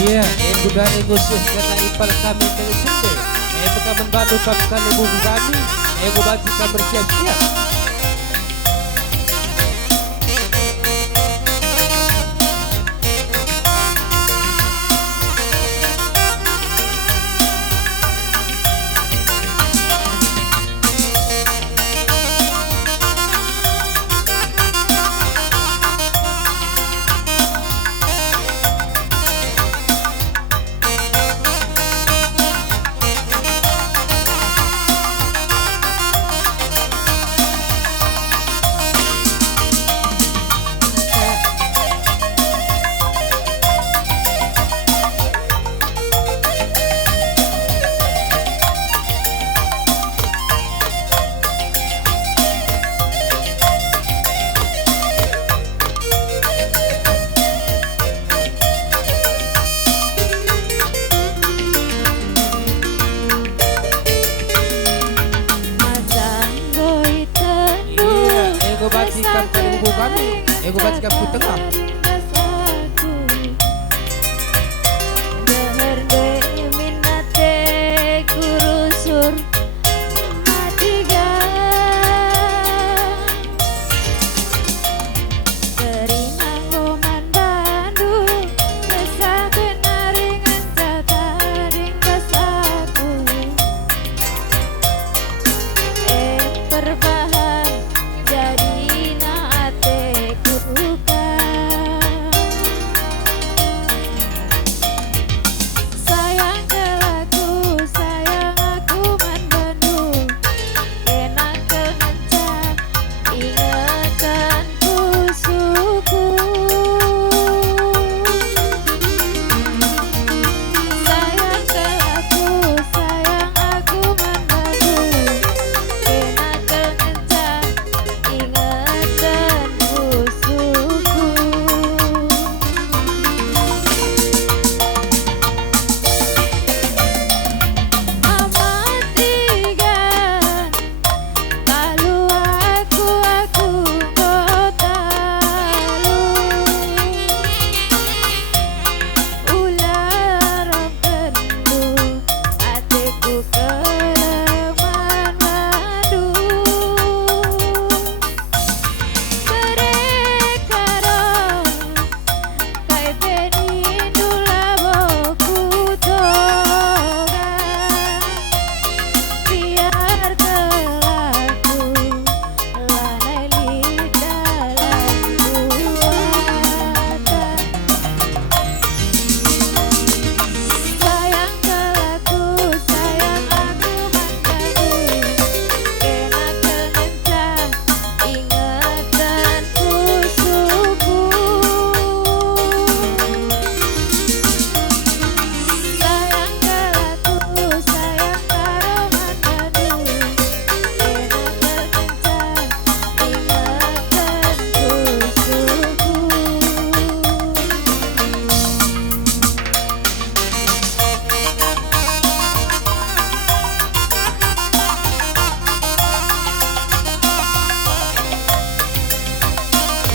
Iya, bukan ngusih karena ipal kami telusinde. Bukan membantu kami buku kami. Baca kami bersiap-siap. Bacikan ke buku kami, bacikan ke tengah.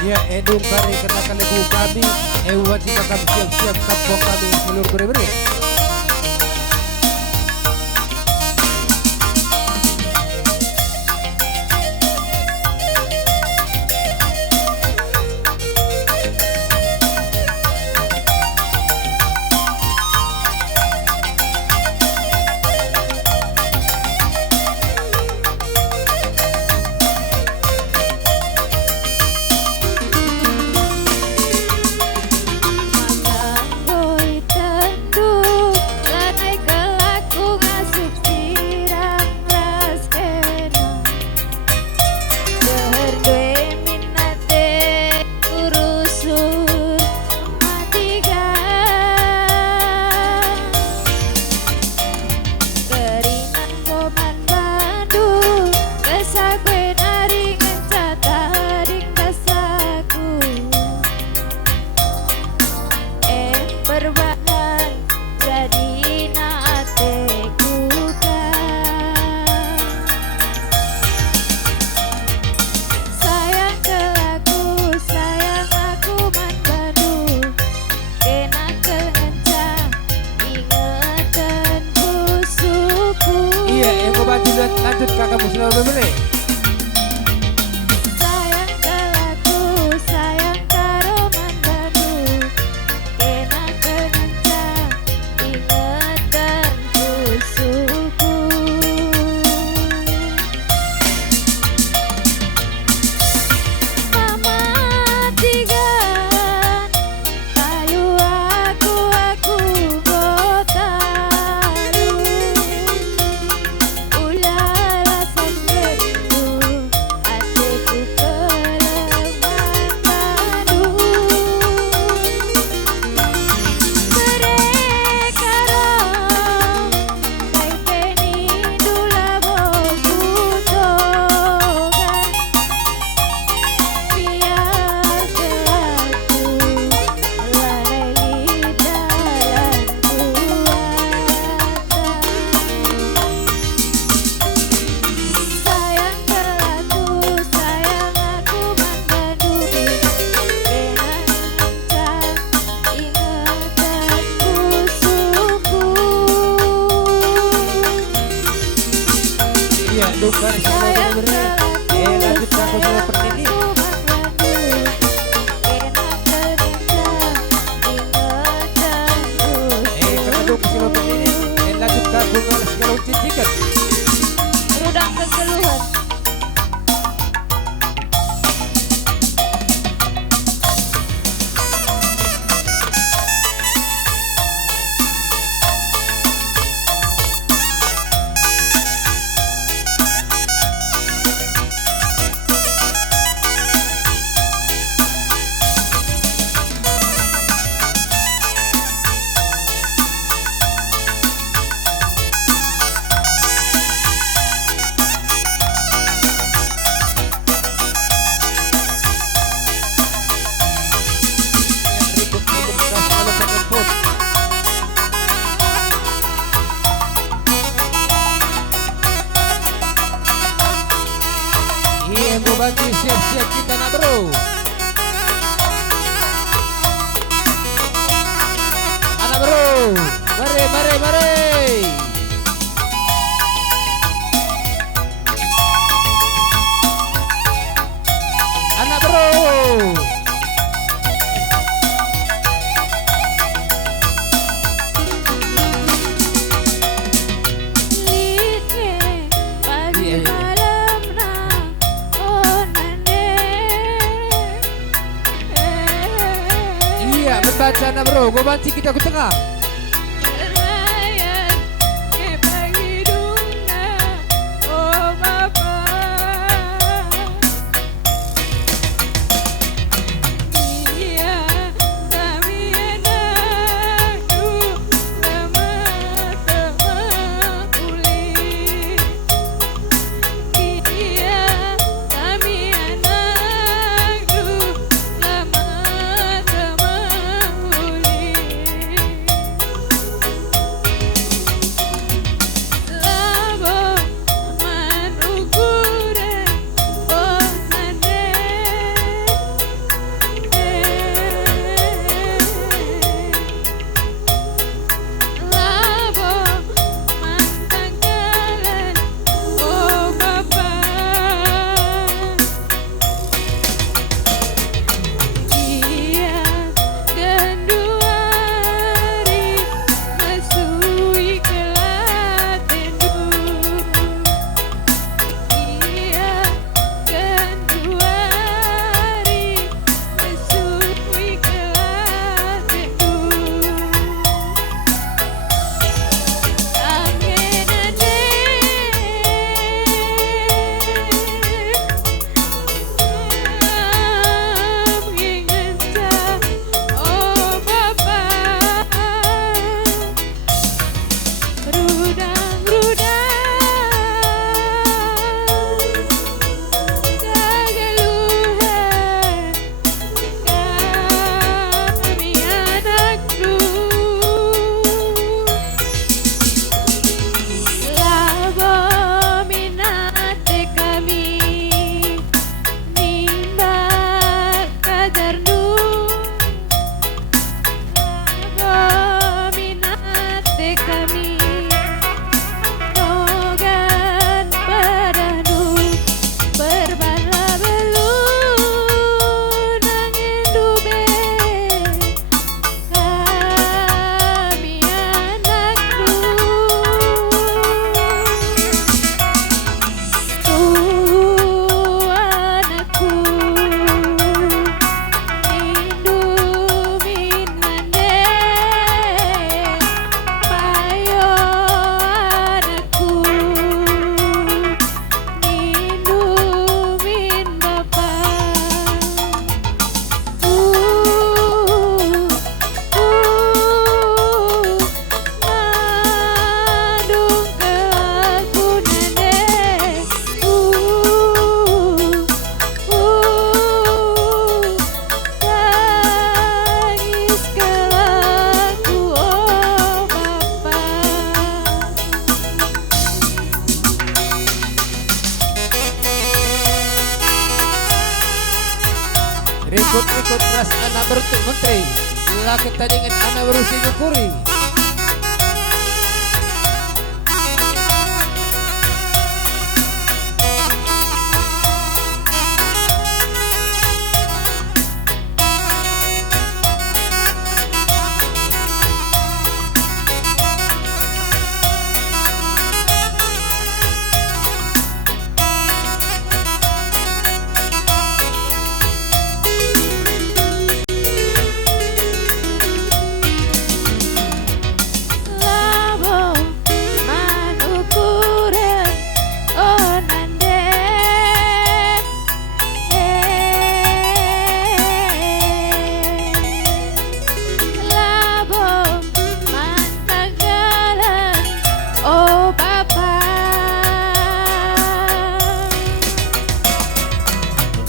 Ya, edung kari kenakan ibu kami, wajib kami siap-siap kampung kami seluruh beri-beri. lanjut kakak muslim beli. Sayang kalaku sayang karo mandandu kena kenancang ingetan kusuku mama tigan payu aku botaru ulala sambelu hatiku kelemah mereka rom kai peni dula boku togan biar selaku lalai dalam sayang kelaku sayang aku mandandu kena kencang ingatan kusuku Iya, dukar sayang beli. Lanjut kakak muslim pernini. Kakak duk muslim pernini. Lanjut kakak muslim cincikan. Rudang kegeluhan Ribut kakak selalu penjemput. Iya, Bu Banci siap-siap kita nak bro. Anak bro, mari mari mari. Anak bro. Litwe pagi Iya, iya. malam nang onane Iya, membaca anak bro. Gue banci kita ke tengah. Rayan ke pagi duna oh bapa iya kami anakku lama teman uli iya kami anakku lama teman uli Mas anak bertuk menteri lah kita dengan anak berusi nyukuri. Labo manukuran onande Labo mantagalan oh Bapa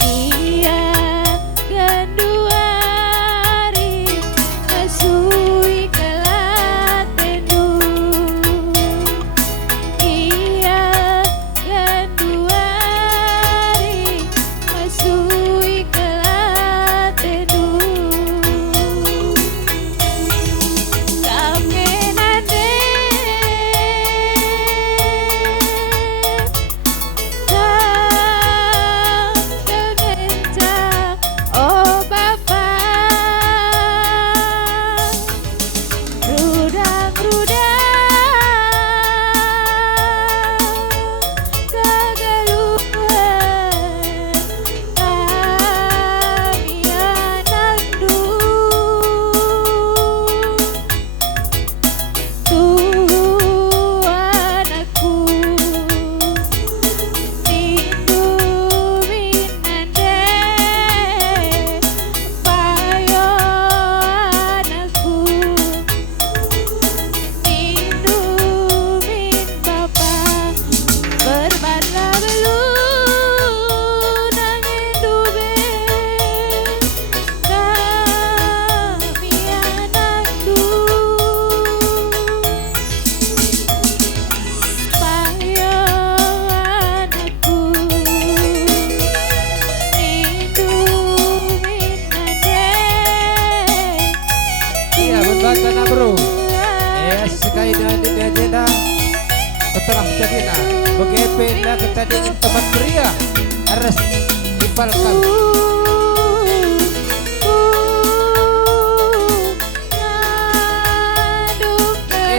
Dia ganduari masui kelatenu Ia ganduari masui kelatenu Kamenade Kemenca oh Bapa Rudang-rudang kagaluhan kami anakku Tuhan aku Nindumin nande Payo anakku Nindumin Bapa Bermanlah belum Nangin dube Kami anakku Payo anakku Nindumin nande Iya membaca nak bro. Sekali dengan dia setelah jadilah begepelah kita dengan teman pria harus dipalkan.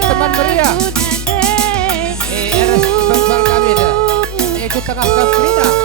Teman pria harus dipal kami dah. Ikut tengah kami dah.